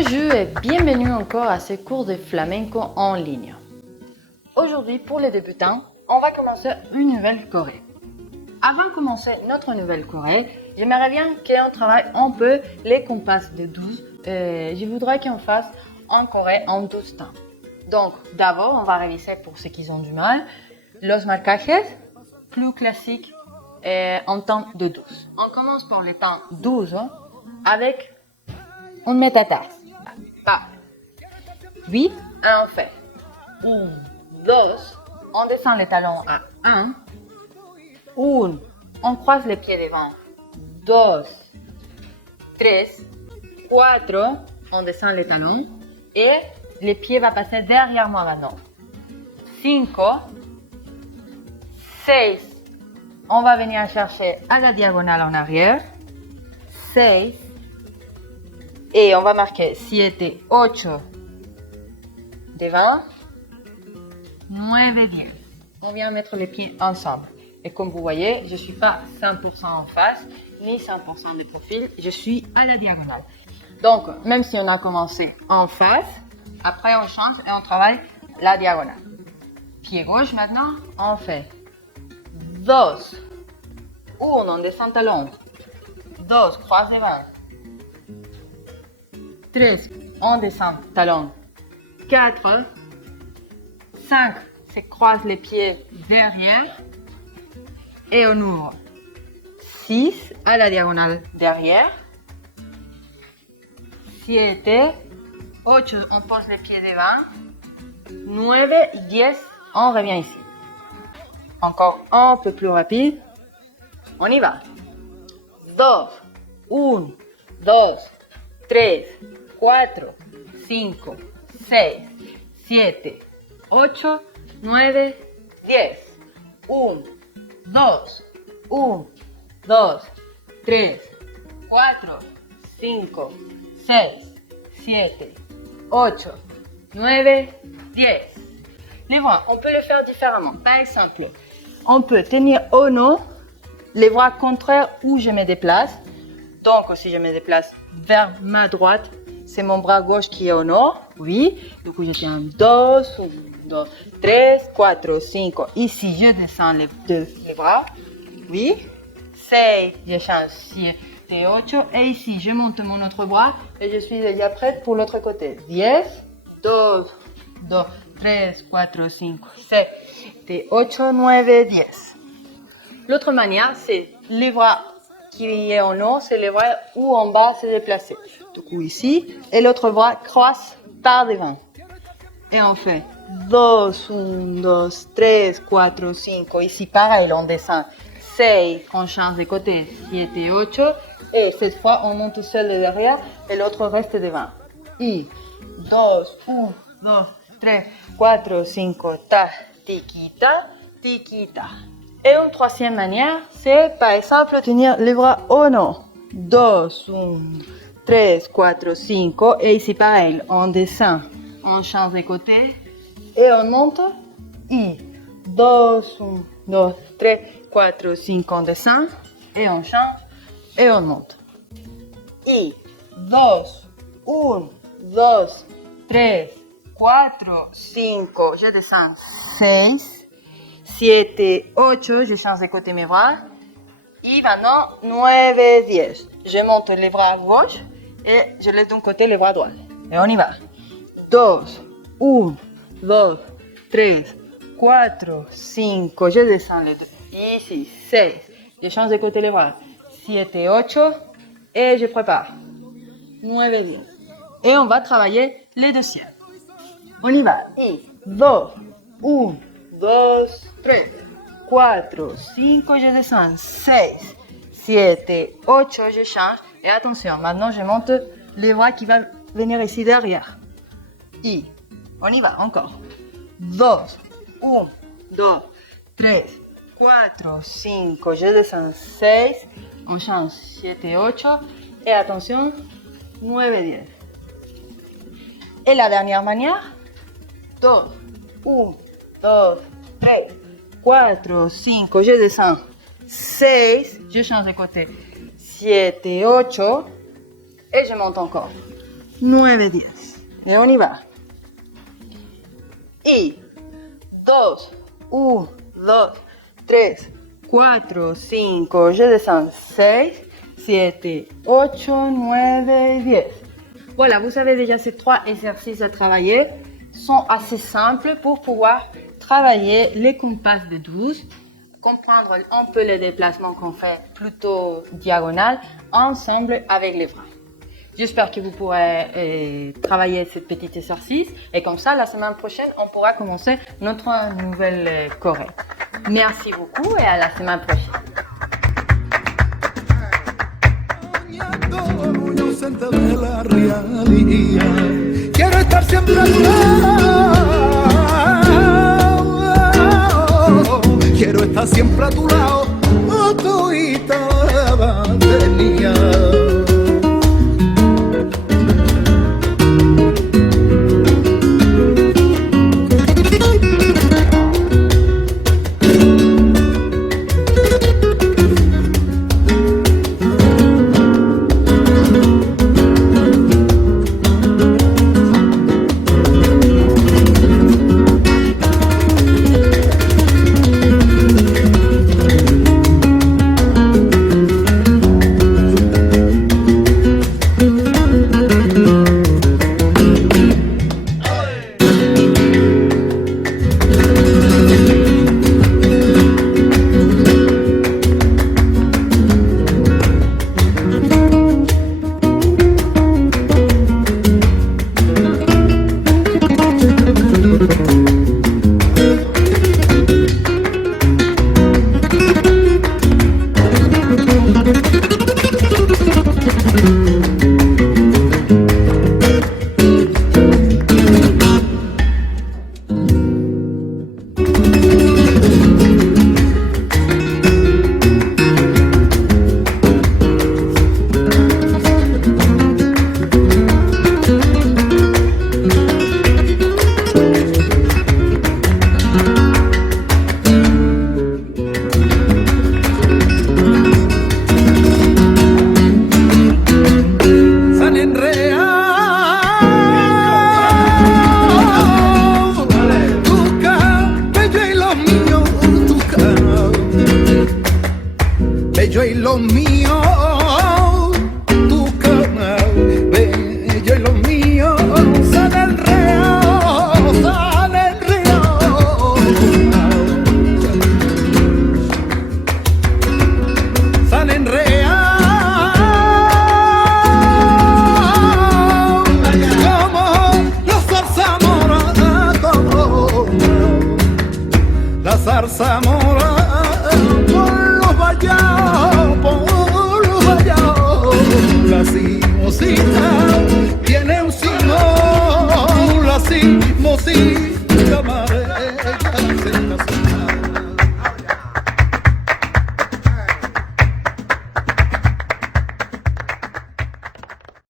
Bonjour et bienvenue encore à ce cours de flamenco en ligne. Aujourd'hui, pour les débutants, on va commencer une nouvelle choré. Avant de commencer notre nouvelle choré, j'aimerais bien qu'on travaille un peu les compas de 12. Je voudrais qu'on fasse en choré en 12 temps. Donc, d'abord, on va réviser pour ceux qui ont du mal, los marcajes plus classiques en temps de 12. On commence par le temps 12 avec un métatarse. Pas. 8, on fait 1, 2, on descend les talons à 1, 1, on croise les pieds devant, 2, 3, 4, on descend les talons et les pieds vont passer derrière moi maintenant. 5, 6, on va venir chercher à la diagonale en arrière, 6, et on va marquer 7, 8 devant, 9, 10. On vient mettre les pieds ensemble. Et comme vous voyez, je ne suis pas 100% en face, ni 100% de profil, je suis à la diagonale. Donc, même si on a commencé en face, après on change et on travaille la diagonale. Pied gauche maintenant, on fait 2, 1, on descend talon, 2, croise devant, 3, on descend talon, 4, 5, se croise les pieds derrière et on ouvre 6 à la diagonale derrière, 7, 8, on pose les pieds devant, 9, 10, on revient ici. Encore un peu plus rapide, on y va. 2, 1, 2, 3, 4, 5, 6, 7, 8, 9, 10. 1, 2, 1, 2, 3, 4, 5, 6, 7, 8, 9, 10. Les bras, on peut le faire différemment. Par exemple, on peut tenir au nom les bras contraires où je me déplace. Donc, si je me déplace vers ma droite, c'est mon bras gauche qui est au nord. Oui. Du coup, je tiens 2, 1, 2, 3, 4, 5. Ici, je descends les bras. Oui. 6, je change 7 et 8. Et ici, je monte mon autre bras et je suis déjà prête pour l'autre côté. 10, 2, 2, 3, 4, 5, 6, 8, 9, 10. L'autre manière, c'est les bras qui est en haut, c'est les bras où en bas se déplacer. Du coup, ici, et l'autre bras croise par devant. Et on fait 2, 1, 2, 3, 4, 5. Ici, pareil, on descend 6, on change de côté, 7, 8. Et cette fois, on monte seul de derrière et l'autre reste devant. Et 2, 1, 2, 3, 4, 5, ta, tiquita, tiquita. Et une troisième manière, c'est par exemple tenir les bras au nord. 2, 1, 3, 4, 5. Et ici pareil, on descend, on change de côté et on monte. Et 2, 1, 2, 3, 4, 5, on descend et on change et on monte. Et 2, 1, 2, 3, 4, 5, je descends 6. 7, 8, je change de côté mes bras. Et maintenant, 9, 10. Je monte les bras à gauche et je laisse d'un côté les bras droits. Et on y va. 2, 1, 2, 3, 4, 5. Je descends les deux. Ici, 6. Je change de côté les bras. 7, 8. Et je prépare. 9, 10. Et on va travailler les deuxièmes. On y va. Et 2, 1, 2, 3, 4, 5, je descends, 6, 7, 8, je change. Et attention, maintenant je monte les bras qui vont venir ici derrière. Et on y va encore. 2, 1, 2, 3, 4, 5, je descends, 6, on change, 7, 8. Et attention, 9, 10. Et la dernière manière, 2, 1, 2, 3, 4, 5, je descends, 6, je change de côté, 7, 8, et je monte encore. 9, 10. Et on y va. Y 2, 1, 2, 3, 4, 5, je descends 6, 7, 8, 9, 10. Voilà, vous avez déjà ces 3 exercices à travailler. Sont assez simples pour pouvoir travailler les compasses de 12, comprendre un peu les déplacements qu'on fait plutôt diagonal ensemble avec les bras. J'espère que vous pourrez travailler ce petit exercice et comme ça, la semaine prochaine, on pourra commencer notre nouvelle choré. Merci beaucoup et à la semaine prochaine. Quiero estar siempre a tu lado, quiero estar siempre a tu lado, tu tenía. Bello y lo mío, tu cama, bello y lo mío, sale el río, sale el río. Sale en río, como la zarzamora, como la zarzamora. La cimosita tiene un simón, la cimosita amarela.